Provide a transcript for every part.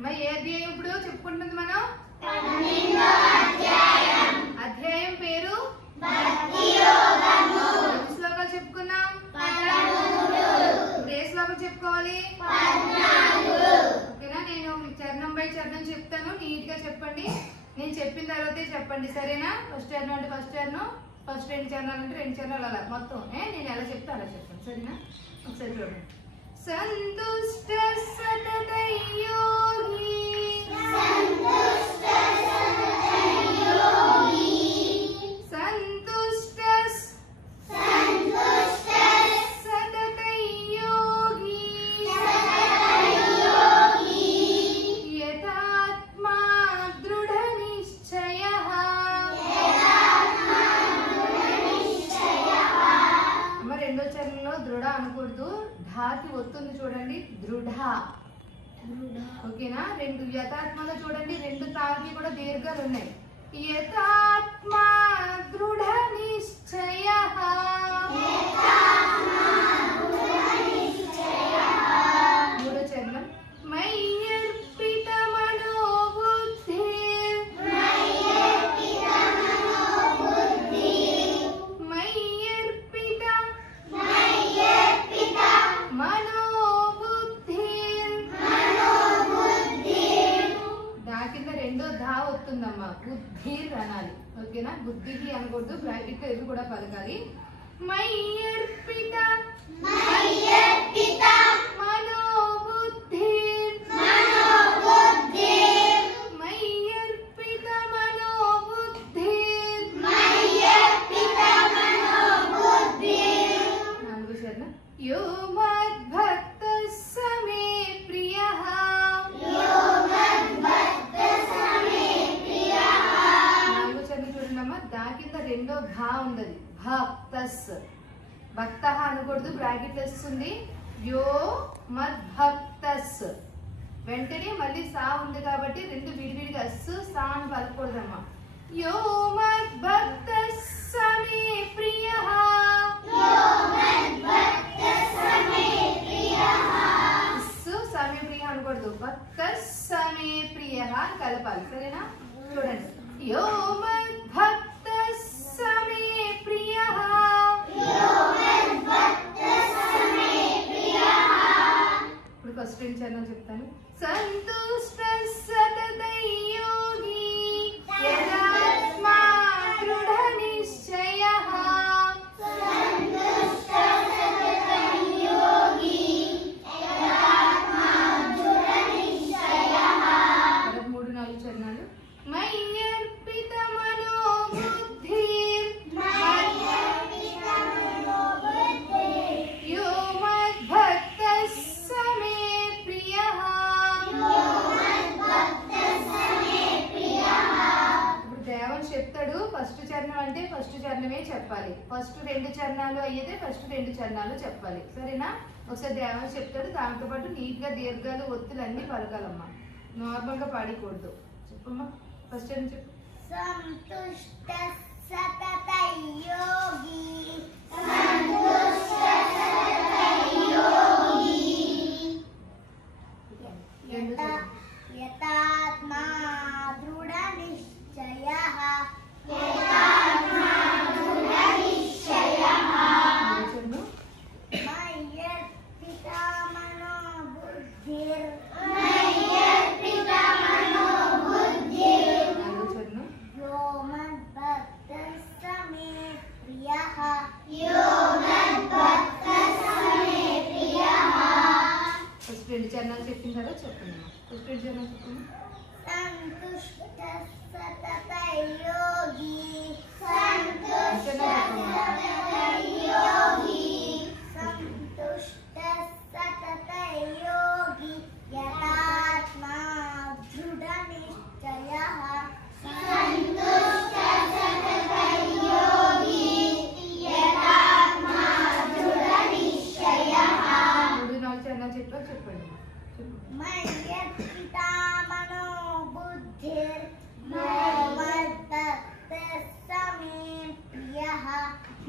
మరి ఏ అధ్యాయం ఇప్పుడు చెప్పుకుంటుంది మనం? అధ్యాయం పేరు శ్లోకాలు చెప్పుకున్నాం. ఏ శ్లోకం చెప్పుకోవాలి? ఓకేనా? నేను చరణం బై చరణం చెప్తాను, నీట్ గా చెప్పండి. నేను చెప్పిన తర్వాతే చెప్పండి, సరేనా? ఫస్ట్ చరణం అంటే ఫస్ట్ చరణం, ఫస్ట్ 2 చరణాలు అంటే 2 చరణాలు, అలా మొత్తం నేను ఎలా చెప్తా అలా చెప్పండి, సరేనా? ఒకసారి చూడండి. సంతుష్ట సతతై యోగి సంతుష్ట సతతై యోగి యథాత్మా దృఢ నిశ్చయః. రెండో చరణంలో దృఢ అనకూడదు, ఢాకి ఒత్తుంది చూడండి, దృఢ. ఓకేనా? 2 యథాత్మలో చూడండి, 2 తాకి కూడా దీర్ఘాలు ఉన్నాయి. యథాత్మా దృఢ నిశ్చయః. మూడో చరణం మయ్యర్పిత మనోబుద్ధి బుద్ధి అనాలి. ఓకేనా? బుద్ధికి అనకూడదు, బ్రాకెట్ ఇది కూడా పలకాలి. మయ్యర్పిత మనోబుద్ధి మయ్యర్పిత మనోబుద్ధి. నాలుగో చరణం యో మద్భక్త సమే ప్రియః. దా కింద రెండో భా ఉంది, భక్తస్. భక్త అనకూడదు, బ్రాకెట్ వస్తుంది. యో మద్భక్తస్. వెంటనే మళ్ళీ సా ఉంది కాబట్టి 2 విడివిడిగా అస్ సా అని పలకూడదమ్మా. యో మద్భక్తస్ సమే ప్రియః. సమే ప్రియ అనకూడదు, భక్తస్ సమే ప్రియః అని కలపాలి, సరేనా? చూడండి. యో మద్భక్త సమే ప్రియః. ఇప్పుడు ఫస్ట్ 2 చరణాలు చెప్తాను. సంతుష్ట సతతై యోగి యథాత్మా దృఢ నిశ్చయః. మూడు 4 చరణాలు. మయ్యర్పిత మనోబుద్ధి యో మద్భక్త సమే ప్రియః. ఇప్పుడు దేవన్ చెప్తాడు, ఫస్ట్ చరణం అంటే ఫస్ట్ చరణమే చెప్పాలి, ఫస్ట్ 2 చరణాలు అయితే ఫస్ట్ 2 చరణాలు చెప్పాలి, సరేనా? ఒకసారి దేవన్ చెప్తాడు, దాంతో పాటు నీట్ గా దీర్ఘాలు ఒత్తులు అన్ని పలకాలమ్మా, నార్మల్ గా పాడకూడదు. చెప్పమ్మా, ఫస్ట్ చరణం చెప్పు. సంతుష్ట సతతై యోగి యథాత్మా దృఢ నిశ్చయః. మయ్యర్పిత మనోబుద్ధిర్ యో మద్భక్త సమే ప్రియః. ఫస్ట్ 2 చరణాలు చెప్పిన తర్వాత చెప్పండి. ఫస్ట్ 2 చరణాలు చెప్పండి. సంతుష్ట సతతై యోగి సంతుష్ట సతతై యోగి యథాత్మా దృఢ నిశ్చయః. మూడు 4 చరణాలు చెప్పారు, చెప్పండి. మయ్యర్పిత మనోబుద్ధిర్ యో మద్భక్త సమే ప్రియః.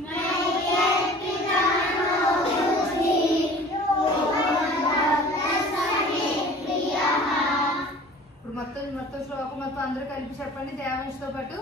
మయ్యర్పిత మనోబుద్ధిర్ యో మద్భక్త సమే ప్రియః. మొత్తం శ్లోకం మొత్తం అందరూ కలిపి చెప్పండి దేవాంశతో పాటు.